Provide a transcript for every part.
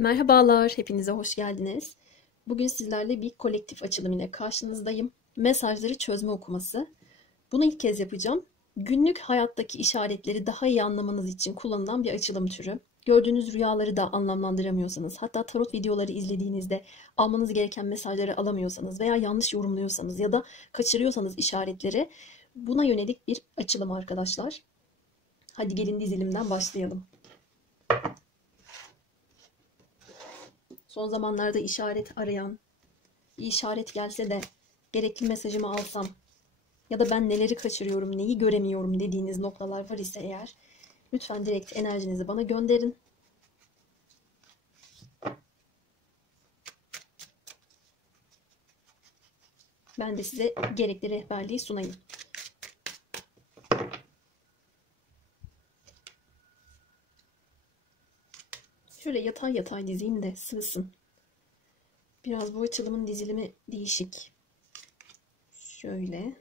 Merhabalar, hepinize hoş geldiniz. Bugün sizlerle bir kolektif açılım ile karşınızdayım. Mesajları çözme okuması. Bunu ilk kez yapacağım. Günlük hayattaki işaretleri daha iyi anlamanız için kullanılan bir açılım türü. Gördüğünüz rüyaları da anlamlandıramıyorsanız, hatta tarot videoları izlediğinizde almanız gereken mesajları alamıyorsanız veya yanlış yorumluyorsanız ya da kaçırıyorsanız işaretleri, buna yönelik bir açılım arkadaşlar. Hadi gelin dizilimden başlayalım. Son zamanlarda işaret arayan, bir işaret gelse de gerekli mesajımı alsam ya da ben neleri kaçırıyorum, neyi göremiyorum dediğiniz noktalar var ise eğer, lütfen direkt enerjinizi bana gönderin. Ben de size gerekli rehberliği sunayım. Şöyle yatay yatay dizeyim de sığsın. Biraz bu açılımın dizilimi değişik. Şöyle.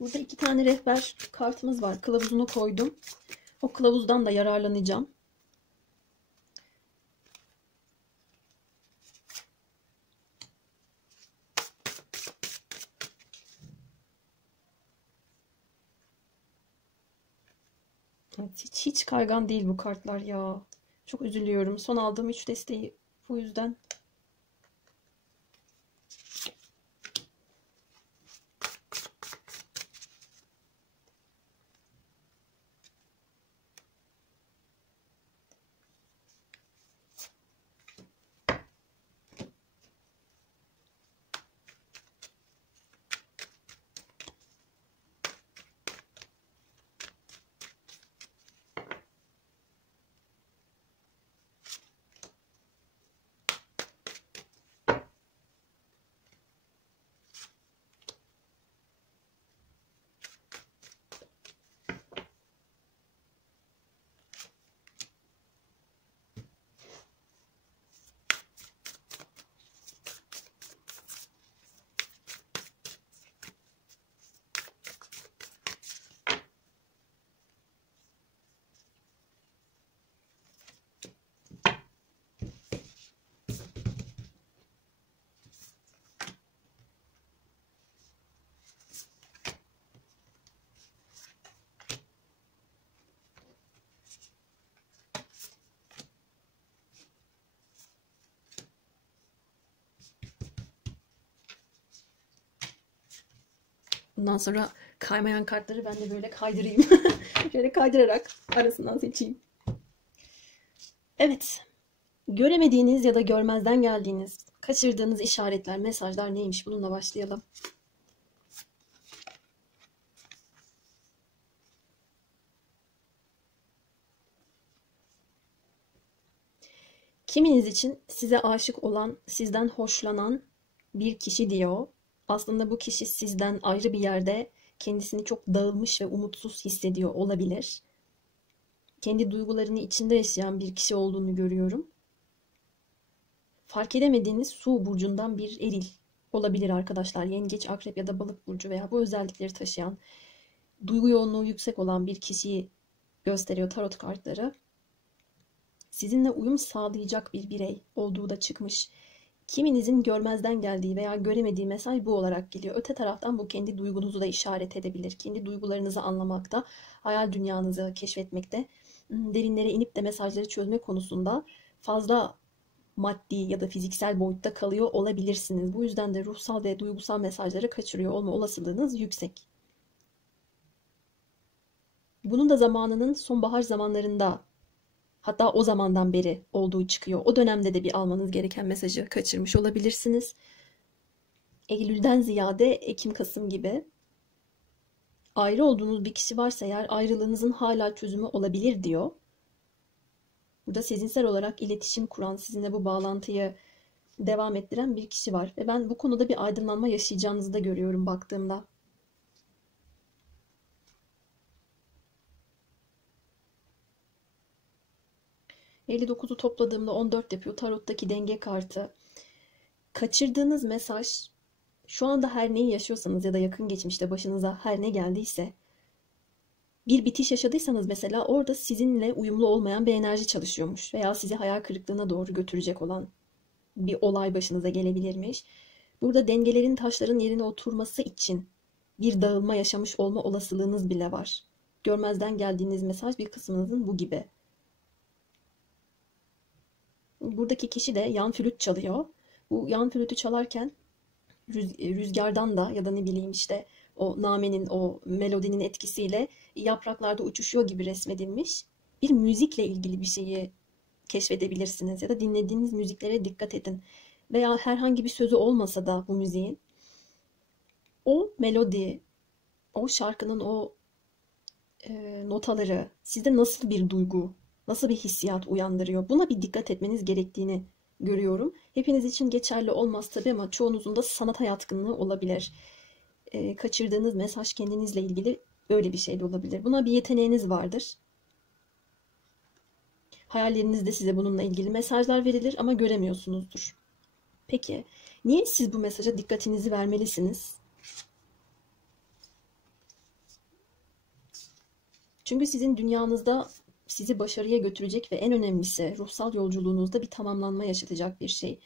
Burada iki tane rehber kartımız var. Kılavuzunu koydum. O kılavuzdan da yararlanacağım. Evet, hiç kaygan değil bu kartlar ya. Çok üzülüyorum. Son aldığım 3 desteği bu yüzden. Bundan sonra kaymayan kartları ben de böyle kaydırayım. Şöyle kaydırarak arasından seçeyim. Evet. Göremediğiniz ya da görmezden geldiğiniz, kaçırdığınız işaretler, mesajlar neymiş? Bununla başlayalım. Kiminiz için size aşık olan, sizden hoşlanan bir kişi diyor. Aslında bu kişi sizden ayrı bir yerde kendisini çok dağılmış ve umutsuz hissediyor olabilir. Kendi duygularını içinde yaşayan bir kişi olduğunu görüyorum. Fark edemediğiniz su burcundan bir eril olabilir arkadaşlar. Yengeç, akrep ya da balık burcu veya bu özellikleri taşıyan, duygu yoğunluğu yüksek olan bir kişiyi gösteriyor tarot kartları. Sizinle uyum sağlayacak bir birey olduğu da çıkmış. Kiminizin görmezden geldiği veya göremediği mesaj bu olarak geliyor. Öte taraftan bu kendi duygunuzu da işaret edebilir. Kendi duygularınızı anlamakta, hayal dünyanızı keşfetmekte, derinlere inip de mesajları çözme konusunda fazla maddi ya da fiziksel boyutta kalıyor olabilirsiniz. Bu yüzden de ruhsal ve duygusal mesajları kaçırıyor olma olasılığınız yüksek. Bunun da zamanının sonbahar zamanlarında, hatta o zamandan beri olduğu çıkıyor. O dönemde de bir almanız gereken mesajı kaçırmış olabilirsiniz. Eylül'den ziyade Ekim-Kasım gibi. Ayrı olduğunuz bir kişi varsa eğer ayrılığınızın hala çözümü olabilir diyor. Burada sezinsel olarak iletişim kuran, sizinle bu bağlantıyı devam ettiren bir kişi var. Ve ben bu konuda bir aydınlanma yaşayacağınızı da görüyorum baktığımda. 59'u topladığımda 14 yapıyor. Tarottaki denge kartı. Kaçırdığınız mesaj, şu anda her neyi yaşıyorsanız ya da yakın geçmişte başınıza her ne geldiyse, bir bitiş yaşadıysanız mesela orada sizinle uyumlu olmayan bir enerji çalışıyormuş veya sizi hayal kırıklığına doğru götürecek olan bir olay başınıza gelebilirmiş. Burada dengelerin, taşların yerine oturması için bir dağılma yaşamış olma olasılığınız bile var. Görmezden geldiğiniz mesaj bir kısmınızın bu gibi. Buradaki kişi de yan flüt çalıyor. Bu yan flütü çalarken rüzgardan da ya da ne bileyim işte o namenin, o melodinin etkisiyle yapraklarda uçuşuyor gibi resmedilmiş bir müzikle ilgili bir şeyi keşfedebilirsiniz ya da dinlediğiniz müziklere dikkat edin. Veya herhangi bir sözü olmasa da bu müziğin, o melodi, o şarkının o notaları sizde nasıl bir duygu, nasıl bir hissiyat uyandırıyor? Buna bir dikkat etmeniz gerektiğini görüyorum. Hepiniz için geçerli olmaz tabii ama çoğunuzun da sanata yatkınlığı olabilir. Kaçırdığınız mesaj kendinizle ilgili böyle bir şey de olabilir. Buna bir yeteneğiniz vardır. Hayallerinizde size bununla ilgili mesajlar verilir ama göremiyorsunuzdur. Peki, niye siz bu mesaja dikkatinizi vermelisiniz? Çünkü sizin dünyanızda sizi başarıya götürecek ve en önemlisi ruhsal yolculuğunuzda bir tamamlanma yaşatacak bir şey.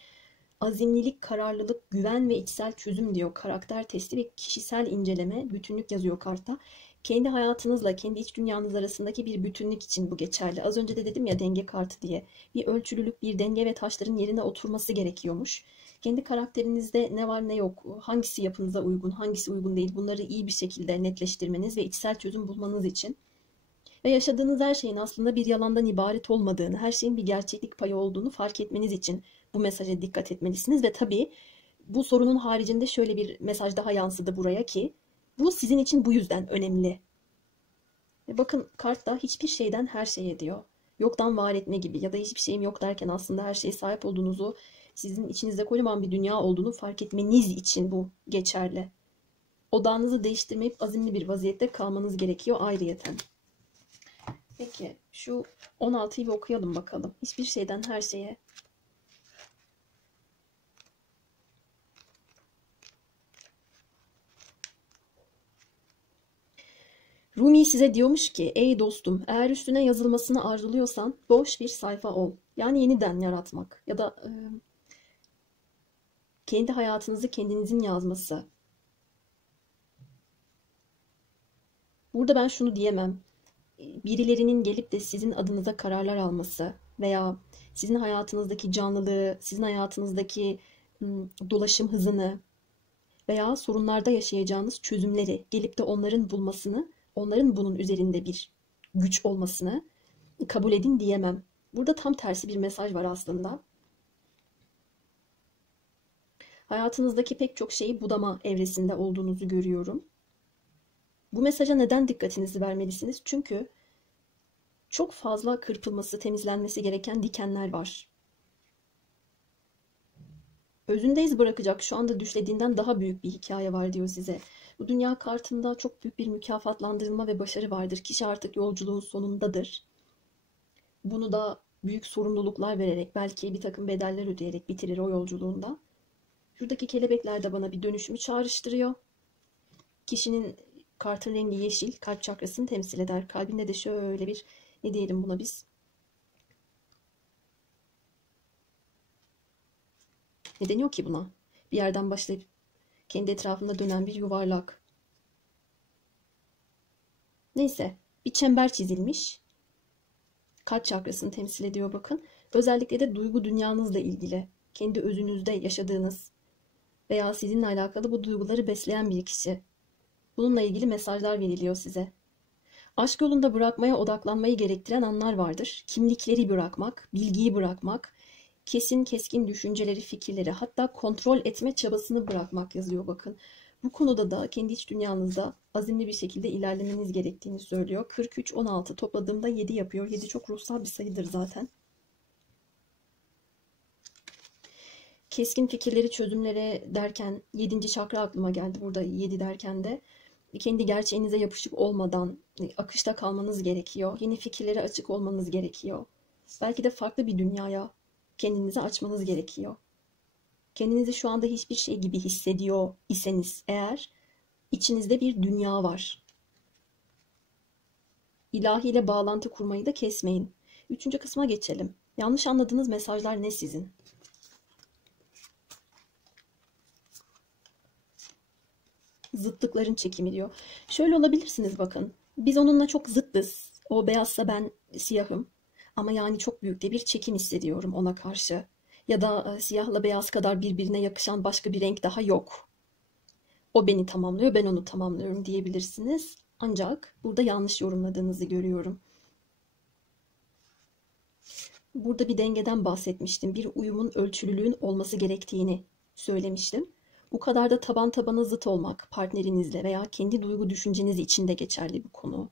Azimlilik, kararlılık, güven ve içsel çözüm diyor. Karakter testi ve kişisel inceleme, bütünlük yazıyor kartta. Kendi hayatınızla, kendi iç dünyanız arasındaki bir bütünlük için bu geçerli. Az önce de dedim ya denge kartı diye. Bir ölçülülük, bir denge ve taşların yerine oturması gerekiyormuş. Kendi karakterinizde ne var ne yok, hangisi yapınıza uygun, hangisi uygun değil bunları iyi bir şekilde netleştirmeniz ve içsel çözüm bulmanız için ve yaşadığınız her şeyin aslında bir yalandan ibaret olmadığını, her şeyin bir gerçeklik payı olduğunu fark etmeniz için bu mesaja dikkat etmelisiniz. Ve tabii bu sorunun haricinde şöyle bir mesaj daha yansıdı buraya ki bu sizin için bu yüzden önemli. Bakın kartta hiçbir şeyden her şeye diyor. Yoktan var etme gibi ya da hiçbir şeyim yok derken aslında her şeye sahip olduğunuzu, sizin içinizde kocaman bir dünya olduğunu fark etmeniz için bu geçerli. Odağınızı değiştirmeyip azimli bir vaziyette kalmanız gerekiyor ayrıyeten. Peki şu 16'yı bir okuyalım bakalım. Hiçbir şeyden her şeye. Rumi size diyormuş ki ey dostum eğer üstüne yazılmasını arzuluyorsan boş bir sayfa ol. Yani yeniden yaratmak ya da kendi hayatınızı kendinizin yazması. Burada ben şunu diyemem. Birilerinin gelip de sizin adınıza kararlar alması veya sizin hayatınızdaki canlılığı, sizin hayatınızdaki dolaşım hızını veya sorunlarda yaşayacağınız çözümleri gelip de onların bulmasını, onların bunun üzerinde bir güç olmasını kabul edin diyemem. Burada tam tersi bir mesaj var aslında. Hayatınızdaki pek çok şeyi budama evresinde olduğunuzu görüyorum. Bu mesaja neden dikkatinizi vermelisiniz? Çünkü çok fazla kırpılması, temizlenmesi gereken dikenler var. Özünde iz bırakacak, şu anda düşlediğinden daha büyük bir hikaye var diyor size. Bu dünya kartında çok büyük bir mükafatlandırılma ve başarı vardır. Kişi artık yolculuğun sonundadır. Bunu da büyük sorumluluklar vererek, belki bir takım bedeller ödeyerek bitirir o yolculuğunda. Şuradaki kelebekler de bana bir dönüşümü çağrıştırıyor. Kişinin kartın rengi yeşil, kalp çakrasını temsil eder. Kalbinde de şöyle bir, ne diyelim buna biz? Ne deniyor ki buna? Bir yerden başlayıp kendi etrafında dönen bir yuvarlak. Neyse, bir çember çizilmiş. Kalp çakrasını temsil ediyor bakın. Özellikle de duygu dünyanızla ilgili, kendi özünüzde yaşadığınız veya sizinle alakalı bu duyguları besleyen bir kişi. Bununla ilgili mesajlar veriliyor size. Aşk yolunda bırakmaya odaklanmayı gerektiren anlar vardır. Kimlikleri bırakmak, bilgiyi bırakmak, keskin düşünceleri, fikirleri, hatta kontrol etme çabasını bırakmak yazıyor bakın. Bu konuda da kendi iç dünyanızda azimli bir şekilde ilerlemeniz gerektiğini söylüyor. 43-16 topladığımda 7 yapıyor. 7 çok ruhsal bir sayıdır zaten. Keskin fikirleri çözümlere derken 7. çakra aklıma geldi burada 7 derken de. Kendi gerçeğinize yapışık olmadan akışta kalmanız gerekiyor. Yeni fikirlere açık olmanız gerekiyor. Belki de farklı bir dünyaya kendinizi açmanız gerekiyor. Kendinizi şu anda hiçbir şey gibi hissediyor iseniz eğer, içinizde bir dünya var. İlahiyle bağlantı kurmayı da kesmeyin. Üçüncü kısma geçelim. Yanlış anladığınız mesajlar ne sizin? Zıtlıkların çekimi diyor. Şöyle olabilirsiniz bakın. Biz onunla çok zıttız. O beyazsa ben siyahım. Ama yani çok büyük de bir çekim hissediyorum ona karşı. Ya da siyahla beyaz kadar birbirine yakışan başka bir renk daha yok. O beni tamamlıyor, ben onu tamamlıyorum diyebilirsiniz. Ancak burada yanlış yorumladığınızı görüyorum. Burada bir dengeden bahsetmiştim. Bir uyumun ölçülülüğün olması gerektiğini söylemiştim. Bu kadar da taban tabana zıt olmak partnerinizle veya kendi duygu düşünceniz için de geçerli bir konu.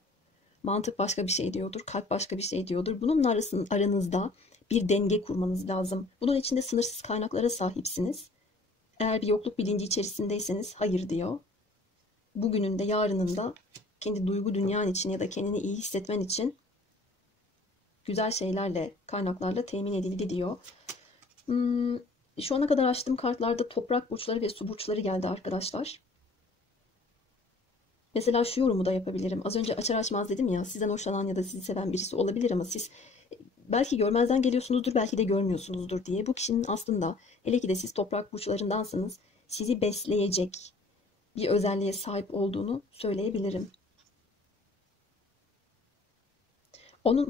Mantık başka bir şey diyordur, kalp başka bir şey diyordur. Bunun aranızda bir denge kurmanız lazım. Bunun için de sınırsız kaynaklara sahipsiniz. Eğer bir yokluk bilinci içerisindeyseniz hayır diyor. Bugünün de yarının da kendi duygu dünyan için ya da kendini iyi hissetmen için güzel şeylerle, kaynaklarla temin edildi diyor. Şu ana kadar açtığım kartlarda toprak burçları ve su burçları geldi arkadaşlar. Mesela şu yorumu da yapabilirim. Az önce açar açmaz dedim ya, sizden hoşlanan ya da sizi seven birisi olabilir ama siz belki görmezden geliyorsunuzdur, belki de görmüyorsunuzdur diye. Bu kişinin aslında, hele ki de siz toprak burçlarındansanız, sizi besleyecek bir özelliğe sahip olduğunu söyleyebilirim.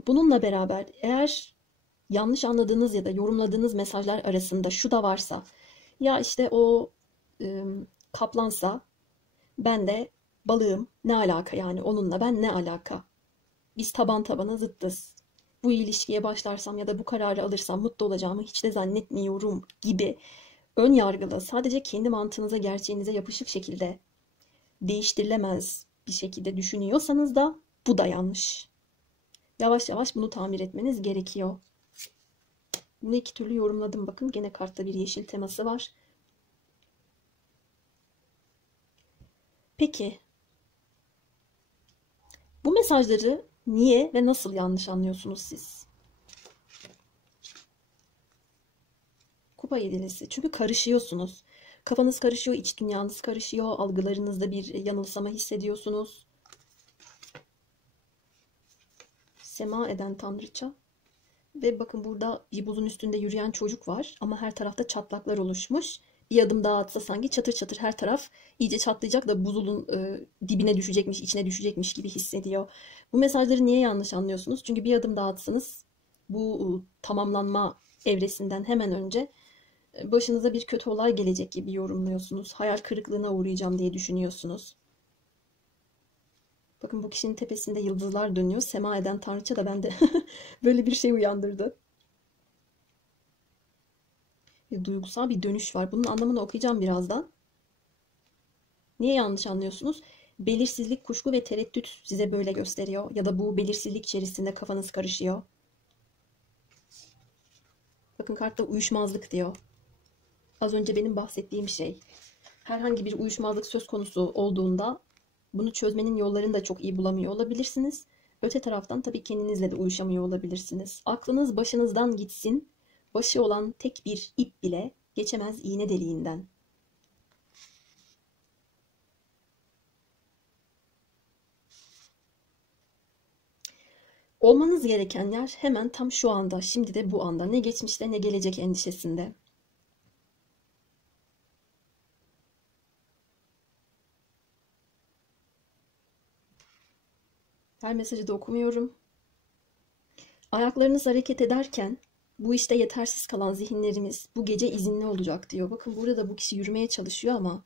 Bununla beraber eğer yanlış anladığınız ya da yorumladığınız mesajlar arasında şu da varsa, ya işte o kaplansa ben de balığım, ne alaka yani, onunla ben ne alaka? Biz taban tabana zıttız. Bu ilişkiye başlarsam ya da bu kararı alırsam mutlu olacağımı hiç de zannetmiyorum gibi ön yargılı, sadece kendi mantığınıza, gerçeğinize yapışık şekilde değiştirilemez bir şekilde düşünüyorsanız da bu da yanlış. Yavaş yavaş bunu tamir etmeniz gerekiyor. Bunu iki türlü yorumladım. Bakın gene kartta bir yeşil teması var. Peki bu mesajları niye ve nasıl yanlış anlıyorsunuz siz? Kupa yedilisi. Çünkü karışıyorsunuz. Kafanız karışıyor, iç dünyanız karışıyor, algılarınızda bir yanılsama hissediyorsunuz. Sema eden tanrıça. Ve bakın burada bir buzun üstünde yürüyen çocuk var ama her tarafta çatlaklar oluşmuş. Bir adım daha atsa sanki çatır çatır her taraf iyice çatlayacak da buzulun dibine düşecekmiş, içine düşecekmiş gibi hissediyor. Bu mesajları niye yanlış anlıyorsunuz? Çünkü bir adım daha atsanız bu tamamlanma evresinden hemen önce başınıza bir kötü olay gelecek gibi yorumluyorsunuz. Hayal kırıklığına uğrayacağım diye düşünüyorsunuz. Bakın bu kişinin tepesinde yıldızlar dönüyor. Sema eden tanrıça da bende böyle bir şey uyandırdı. Duygusal bir dönüş var. Bunun anlamını okuyacağım birazdan. Niye yanlış anlıyorsunuz? Belirsizlik, kuşku ve tereddüt size böyle gösteriyor. Ya da bu belirsizlik içerisinde kafanız karışıyor. Bakın kartta uyuşmazlık diyor. Az önce benim bahsettiğim şey. Herhangi bir uyuşmazlık söz konusu olduğunda bunu çözmenin yollarını da çok iyi bulamıyor olabilirsiniz. Öte taraftan tabii kendinizle de uyuşamıyor olabilirsiniz. Aklınız başınızdan gitsin. Başı olan tek bir ip bile geçemez iğne deliğinden. Olmanız gereken yer hemen tam şu anda, şimdi de bu anda. Ne geçmişte ne gelecek endişesinde. Her mesajı da okumuyorum. Ayaklarınız hareket ederken bu işte yetersiz kalan zihinlerimiz bu gece izinli olacak diyor. Bakın burada da bu kişi yürümeye çalışıyor ama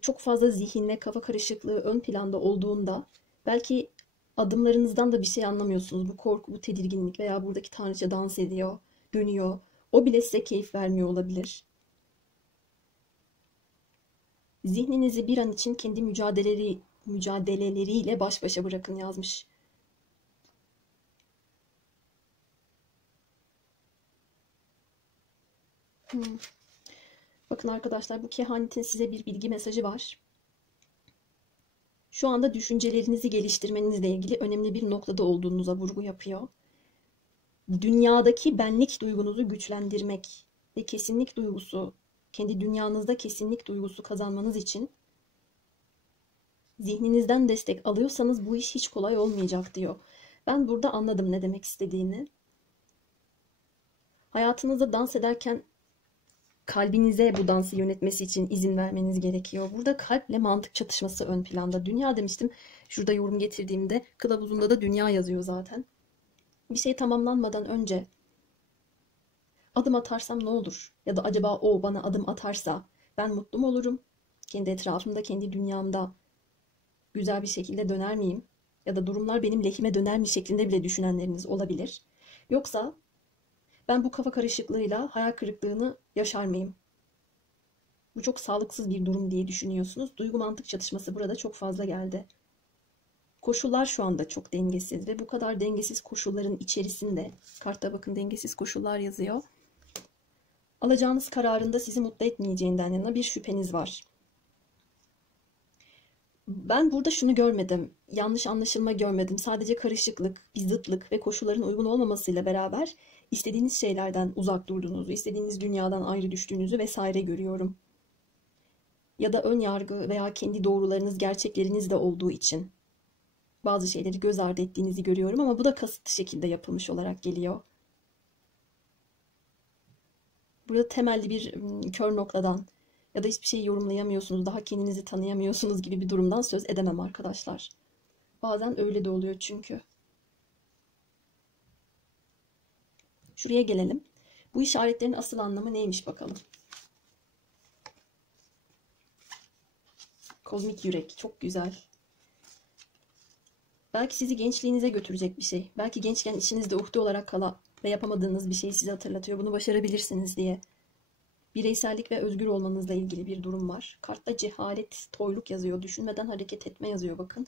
çok fazla zihin ve kafa karışıklığı ön planda olduğunda belki adımlarınızdan da bir şey anlamıyorsunuz. Bu korku, bu tedirginlik veya buradaki tanrıça dans ediyor, dönüyor. O bile size keyif vermiyor olabilir. Zihninizi bir an için kendi mücadeleleriyle baş başa bırakın yazmış. Bakın arkadaşlar, bu kehanetin size bir bilgi mesajı var. Şu anda düşüncelerinizi geliştirmenizle ilgili önemli bir noktada olduğunuza vurgu yapıyor. dünyadaki benlik duygunuzu güçlendirmek ve kesinlik duygusu, kendi dünyanızda kesinlik duygusu kazanmanız için zihninizden destek alıyorsanız bu iş hiç kolay olmayacak diyor. Ben burada anladım ne demek istediğini. Hayatınızda dans ederken kalbinize bu dansı yönetmesi için izin vermeniz gerekiyor. Burada kalple mantık çatışması ön planda. Dünya demiştim. Şurada yorum getirdiğimde kılavuzunda da dünya yazıyor zaten. Bir şey tamamlanmadan önce adım atarsam ne olur? Ya da acaba o bana adım atarsa ben mutlu mu olurum? Kendi etrafımda, kendi dünyamda güzel bir şekilde döner miyim? Ya da durumlar benim lehime döner mi şeklinde bile düşünenleriniz olabilir. Yoksa ben bu kafa karışıklığıyla hayal kırıklığını yaşar mıyım? Bu çok sağlıksız bir durum diye düşünüyorsunuz. Duygu mantık çatışması burada çok fazla geldi. Koşullar şu anda çok dengesiz ve bu kadar dengesiz koşulların içerisinde, kartta bakın dengesiz koşullar yazıyor. Alacağınız kararın da sizi mutlu etmeyeceğinden yana bir şüpheniz var. Ben burada şunu görmedim, yanlış anlaşılma görmedim. Sadece karışıklık, bir zıtlık ve koşulların uygun olmamasıyla beraber istediğiniz şeylerden uzak durduğunuzu, istediğiniz dünyadan ayrı düştüğünüzü vesaire görüyorum. Ya da ön yargı veya kendi doğrularınız, gerçekleriniz de olduğu için bazı şeyleri göz ardı ettiğinizi görüyorum ama bu da kasıtlı şekilde yapılmış olarak geliyor. Burada temelli bir kör noktadan ya da hiçbir şeyi yorumlayamıyorsunuz, daha kendinizi tanıyamıyorsunuz gibi bir durumdan söz edemem arkadaşlar. Bazen öyle de oluyor çünkü. Şuraya gelelim. Bu işaretlerin asıl anlamı neymiş bakalım. Kozmik yürek, çok güzel. Belki sizi gençliğinize götürecek bir şey. Belki gençken içinizde uhde olarak kala ve yapamadığınız bir şeyi size hatırlatıyor. Bunu başarabilirsiniz diye. Bireysellik ve özgür olmanızla ilgili bir durum var. Kartta cehalet, toyluk yazıyor. Düşünmeden hareket etme yazıyor bakın.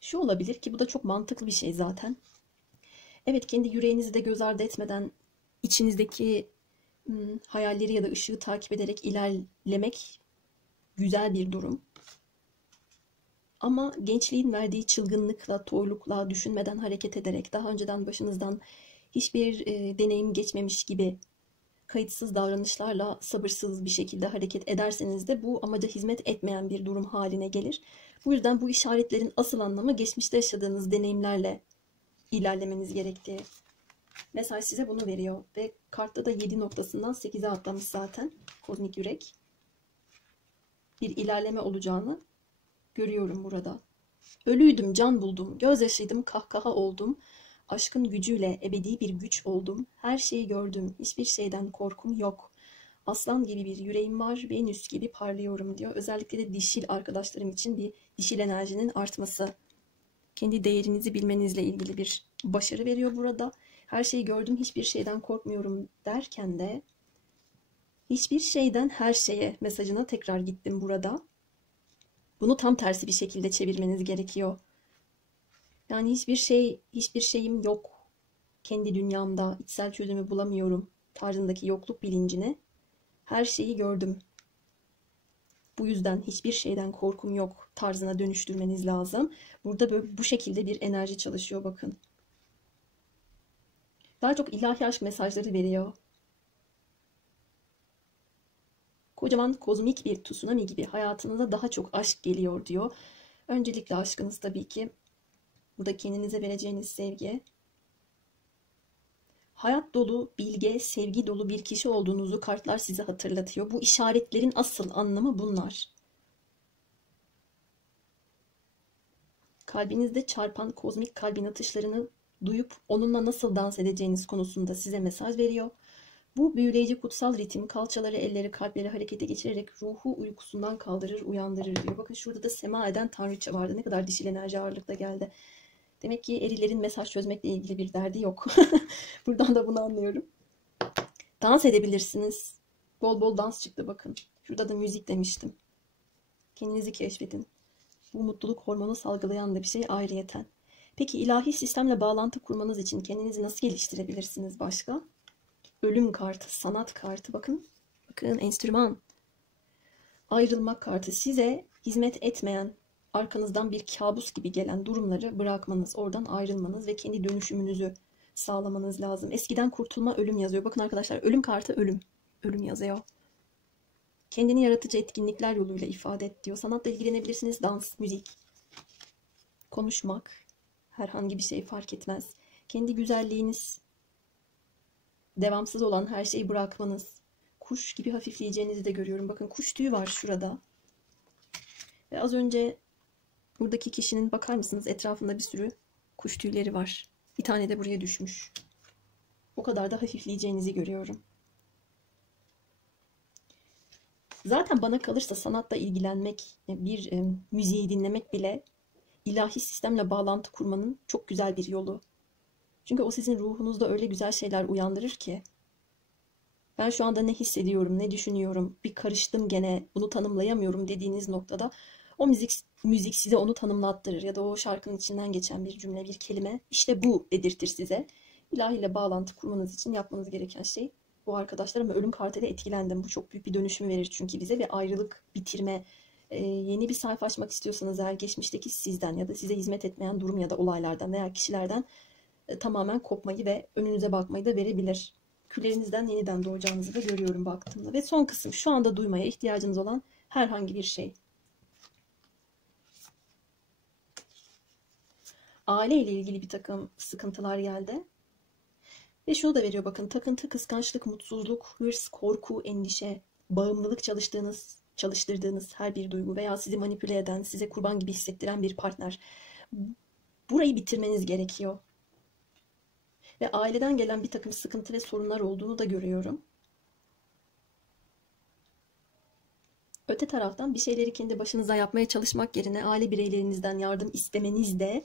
Şu olabilir ki bu da çok mantıklı bir şey zaten. Evet, kendi yüreğinizi de göz ardı etmeden içinizdeki hayalleri ya da ışığı takip ederek ilerlemek güzel bir durum. Ama gençliğin verdiği çılgınlıkla, toylukla, düşünmeden hareket ederek, daha önceden başınızdan hiçbir deneyim geçmemiş gibi kayıtsız davranışlarla sabırsız bir şekilde hareket ederseniz de bu amaca hizmet etmeyen bir durum haline gelir. Bu yüzden bu işaretlerin asıl anlamı geçmişte yaşadığınız deneyimlerle ilerlemeniz gerektiği. Mesaj size bunu veriyor ve kartta da 7 noktasından 8'e atlamış zaten kozmik yürek. Bir ilerleme olacağını görüyorum burada. Ölüydüm, can buldum, gözyaşıydım, kahkaha oldum. Aşkın gücüyle ebedi bir güç oldum. Her şeyi gördüm, hiçbir şeyden korkum yok. Aslan gibi bir yüreğim var, Venüs gibi parlıyorum diyor. Özellikle de dişil arkadaşlarım için bir dişil enerjinin artması. Kendi değerinizi bilmenizle ilgili bir başarı veriyor burada. Her şeyi gördüm, hiçbir şeyden korkmuyorum derken de hiçbir şeyden her şeye mesajına tekrar gittim burada. Bunu tam tersi bir şekilde çevirmeniz gerekiyor. Yani hiçbir şeyim yok. Kendi dünyamda içsel çözümü bulamıyorum tarzındaki yokluk bilincine her şeyi gördüm. Bu yüzden hiçbir şeyden korkum yok tarzına dönüştürmeniz lazım. Burada böyle bu şekilde bir enerji çalışıyor bakın. Daha çok ilahi aşk mesajları veriyor. Kocaman kozmik bir tsunami gibi hayatınıza daha çok aşk geliyor diyor. Öncelikle aşkınız tabii ki. Burada kendinize vereceğiniz sevgi. Hayat dolu, bilge, sevgi dolu bir kişi olduğunuzu kartlar size hatırlatıyor. Bu işaretlerin asıl anlamı bunlar. Kalbinizde çarpan kozmik kalbin atışlarını duyup onunla nasıl dans edeceğiniz konusunda size mesaj veriyor. Bu büyüleyici kutsal ritim kalçaları, elleri, kalpleri harekete geçirerek ruhu uykusundan kaldırır, uyandırır diyor. Bakın şurada da sema eden tanrıça vardı. Ne kadar dişil enerji ağırlıkta geldi. Demek ki erilerin mesaj çözmekle ilgili bir derdi yok. Buradan da bunu anlıyorum. Dans edebilirsiniz. Bol bol dans çıktı bakın. Şurada da müzik demiştim. Kendinizi keşfedin. Bu mutluluk hormonu salgılayan da bir şey ayrıyeten. Peki ilahi sistemle bağlantı kurmanız için kendinizi nasıl geliştirebilirsiniz başka? Ölüm kartı, sanat kartı bakın. Bakın enstrüman. Ayrılmak kartı size hizmet etmeyen arkanızdan bir kabus gibi gelen durumları bırakmanız, oradan ayrılmanız ve kendi dönüşümünüzü sağlamanız lazım. Eskiden kurtulma, ölüm yazıyor. Bakın arkadaşlar, ölüm kartı ölüm. Ölüm yazıyor. Kendini yaratıcı etkinlikler yoluyla ifade et diyor. Sanatla ilgilenebilirsiniz. Dans, müzik, konuşmak, herhangi bir şey fark etmez. Kendi güzelliğiniz, devamsız olan her şeyi bırakmanız. Kuş gibi hafifleyeceğinizi de görüyorum. Bakın kuş tüyü var şurada. Ve az önce buradaki kişinin bakar mısınız? Etrafında bir sürü kuş tüyleri var. Bir tane de buraya düşmüş. O kadar da hafifleyeceğinizi görüyorum. Zaten bana kalırsa sanatla ilgilenmek, bir müziği dinlemek bile ilahi sistemle bağlantı kurmanın çok güzel bir yolu. Çünkü o sizin ruhunuzda öyle güzel şeyler uyandırır ki. Ben şu anda ne hissediyorum, ne düşünüyorum, bir karıştım gene, bunu tanımlayamıyorum dediğiniz noktada o müzik size onu tanımlattırır ya da o şarkının içinden geçen bir cümle, bir kelime işte bu dedirtir size. İlahiyle bağlantı kurmanız için yapmanız gereken şey bu arkadaşlar, ama ölüm kartıyla etkilendim. Bu çok büyük bir dönüşümü verir çünkü bize bir ayrılık, bitirme, yeni bir sayfa açmak istiyorsanız eğer geçmişteki sizden ya da size hizmet etmeyen durum ya da olaylardan veya kişilerden tamamen kopmayı ve önünüze bakmayı da verebilir. Küllerinizden yeniden doğacağınızı da görüyorum baktığımda. Ve son kısım, şu anda duymaya ihtiyacınız olan herhangi bir şey. Aile ile ilgili bir takım sıkıntılar geldi. Ve şunu da veriyor bakın: takıntı, kıskançlık, mutsuzluk, hırs, korku, endişe, bağımlılık çalıştırdığınız her bir duygu veya sizi manipüle eden, size kurban gibi hissettiren bir partner. Burayı bitirmeniz gerekiyor. Ve aileden gelen bir takım sıkıntı ve sorunlar olduğunu da görüyorum. Öte taraftan bir şeyleri kendi başınıza yapmaya çalışmak yerine aile bireylerinizden yardım istemeniz de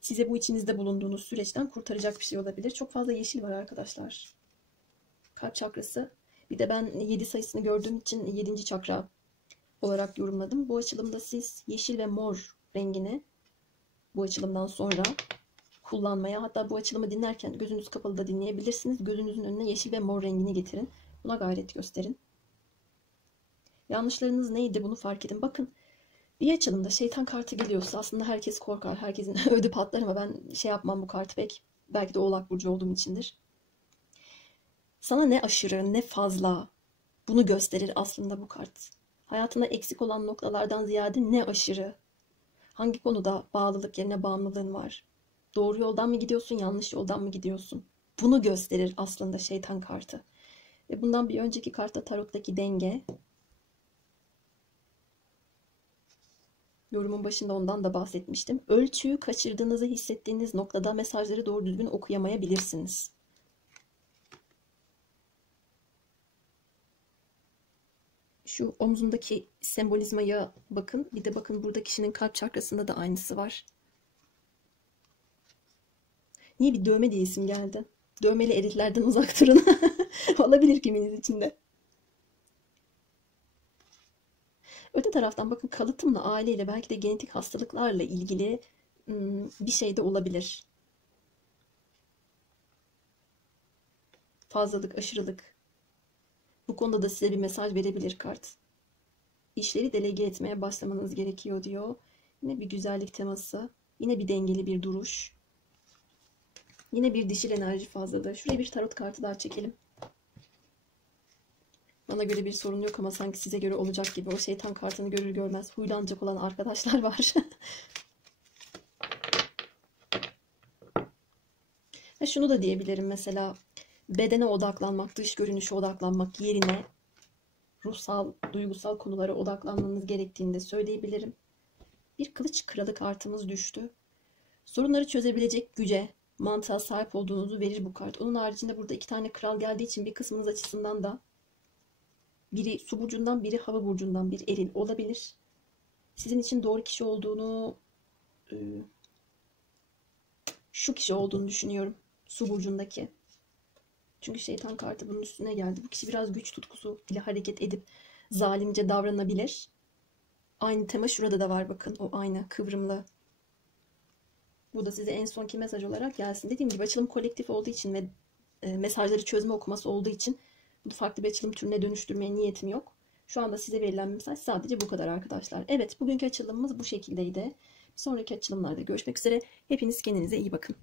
size bu içinizde bulunduğunuz süreçten kurtaracak bir şey olabilir. Çok fazla yeşil var arkadaşlar. Kalp çakrası. Bir de ben 7 sayısını gördüğüm için 7. çakra olarak yorumladım. Bu açılımda siz yeşil ve mor rengini bu açılımdan sonra kullanmaya, hatta bu açılımı dinlerken gözünüz kapalı da dinleyebilirsiniz. Gözünüzün önüne yeşil ve mor rengini getirin. Buna gayret gösterin. Yanlışlarınız neydi bunu fark edin. Bakın, bir açılımda şeytan kartı geliyorsa aslında herkes korkar. Herkesin ödü patlar ama ben şey yapmam bu kartı pek. Belki de Oğlak Burcu olduğum içindir. Sana ne aşırı ne fazla, bunu gösterir aslında bu kart. Hayatında eksik olan noktalardan ziyade ne aşırı. Hangi konuda bağlılık yerine bağımlılığın var? Doğru yoldan mı gidiyorsun, yanlış yoldan mı gidiyorsun? Bunu gösterir aslında şeytan kartı. Ve bundan bir önceki kartta tarottaki denge. Yorumun başında ondan da bahsetmiştim. Ölçüyü kaçırdığınızı hissettiğiniz noktada mesajları doğru düzgün okuyamayabilirsiniz. Şu omzundaki sembolizmaya bakın. Bir de bakın, burada kişinin kalp çakrasında da aynısı var. Niye bir dövme diye isim geldi? Dövmeli eriklerden uzak durun. Olabilir kiminiz içinde. Öte taraftan bakın, kalıtımla, aileyle, belki de genetik hastalıklarla ilgili bir şey de olabilir. Fazlalık, aşırılık. Bu konuda da size bir mesaj verebilir kart. İşleri delege etmeye başlamanız gerekiyor diyor. Yine bir güzellik teması. Yine bir dengeli bir duruş. Yine bir dişil enerji fazladır. Şuraya bir tarot kartı daha çekelim. Bana göre bir sorun yok ama sanki size göre olacak gibi. O şeytan kartını görür görmez huylanacak olan arkadaşlar var. Ve şunu da diyebilirim mesela: bedene odaklanmak, dış görünüşe odaklanmak yerine ruhsal, duygusal konulara odaklanmanız gerektiğini de söyleyebilirim. Bir kılıç kralı kartımız düştü. Sorunları çözebilecek güce, mantığa sahip olduğunuzu verir bu kart. Onun haricinde burada 2 tane kral geldiği için bir kısmınız açısından da biri su burcundan, biri hava burcundan bir eril olabilir. Sizin için doğru kişi olduğunu, şu kişi olduğunu düşünüyorum. Su burcundaki. Çünkü şeytan kartı bunun üstüne geldi. Bu kişi biraz güç tutkusu ile hareket edip zalimce davranabilir. Aynı tema şurada da var bakın. O aynı kıvrımlı. Bu da size en sonki mesaj olarak gelsin. Dediğim gibi açılım kolektif olduğu için ve mesajları çözme okuması olduğu için farklı bir açılım türüne dönüştürmeye niyetim yok. Şu anda size verilen mesaj sadece bu kadar arkadaşlar. Evet, bugünkü açılımımız bu şekildeydi. Sonraki açılımlarda görüşmek üzere. Hepiniz kendinize iyi bakın.